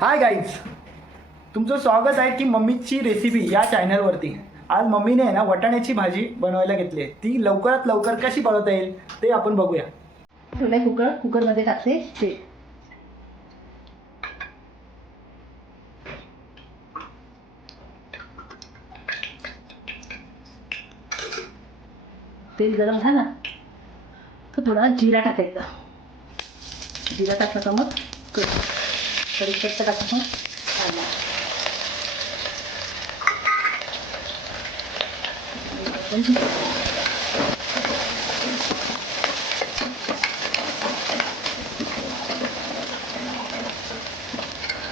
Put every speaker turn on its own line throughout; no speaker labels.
Hi guys तुमचं स्वागत आहे की मम्मीची रेसिपी या चॅनलवरती आज मम्मीने आहे ना वटाण्याची भाजी बनवायला घेतली आहे. ती लवकरात लवकर कशी बनवता येईल ते आपण बघूया.
ठेवलंय कुकर कुकरमध्ये टाकते. तेल तेल गरम झाला तर थोडा जिरा टाकायचा. जिरा टाकला का मग? कढीपत्ता टाकला मग आला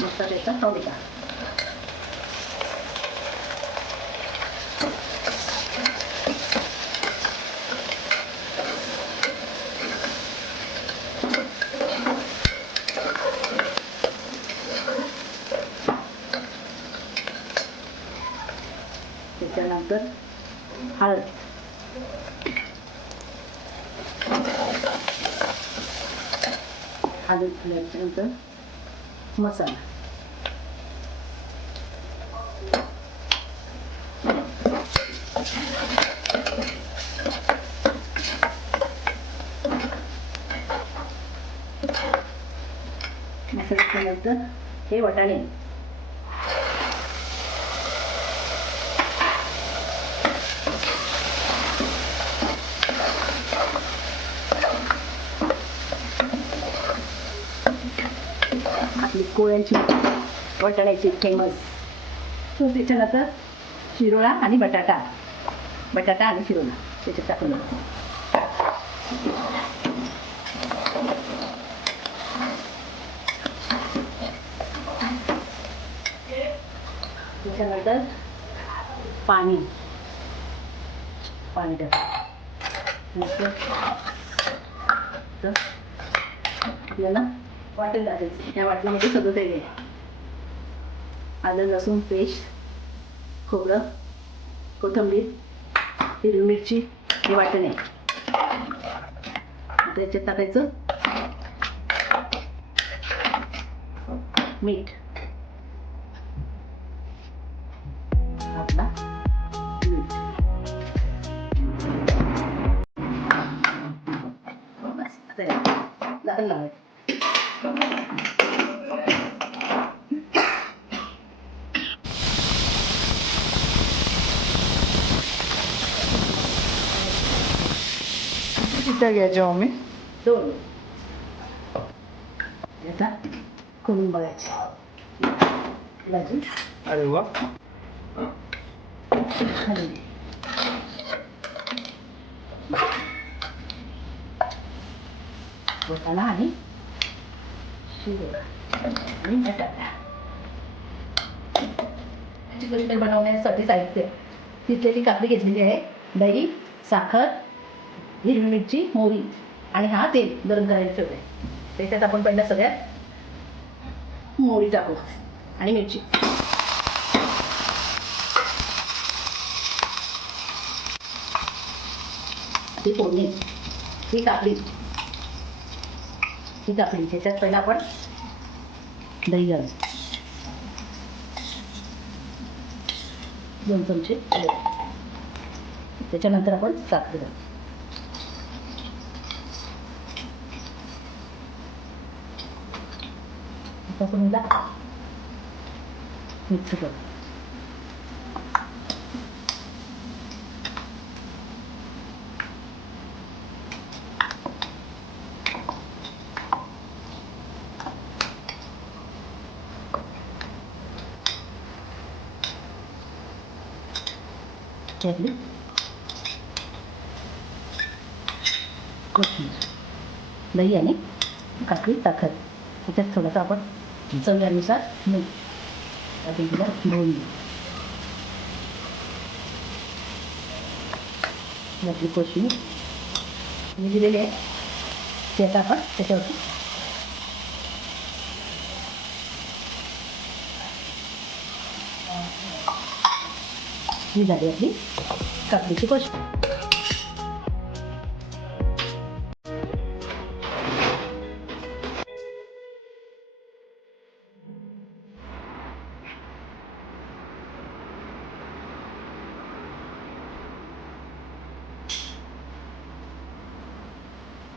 मस्त त्याचा तवडा त्याच्यानंतर हळद हळद नंतर मसाला मसाल्यानंतर हे वाटाणे आपली कोळ्यांची वाटाण्याची फेमस तो त्याच्यानंतर शिरोळा आणि बटाटा. बटाटा आणि शिरोळा. त्याच्यात टाकून त्याच्यानंतर पाणी. पाणी टाकायचं आपल्याला वाटेल टाकायचं या वाटणामध्ये सगळं काही आहे आलं लसूण पेस्ट खोबरं कोथिंबीर हिरवी मिरची हे वाटण आहे. त्याच्यात टाकायचं मीठ. आपला मीठ बस आता हे झाकण लावायचं
शिट्ट्या घ्यायच्या मम्मी
दोन करून बघायचे भाजी
अरे वा
बोटाला आणि कशी बनवण्यासाठी साहित्य तिथलेली काकडी घेतलेली आहे दही साखर हिरवी मिरची मोहरी आणि हा तेल गरम करायला ठेवले त्याच्यात आपण पहिला सगळ्यात मोहरी टाकू. आणि मिरची. ती फोडणी. ही काकडी. ही काकडी. त्याच्यात पहिला आपण दही घालू. दोन चमचे त्याच्यानंतर आपण साखर घालू. आता मिक्स करू ठेवली कोथिंबीर दही आणि काकडी साखर त्याच्यात थोडंसं आपण चवीनुसार मीठ आपण तिला धुवून घेऊ ही आपली कोशिंबीर मी दिलेली आहे ते आता आपण त्याच्यावरती ही झाली आपली काकडीची कोशिंबीर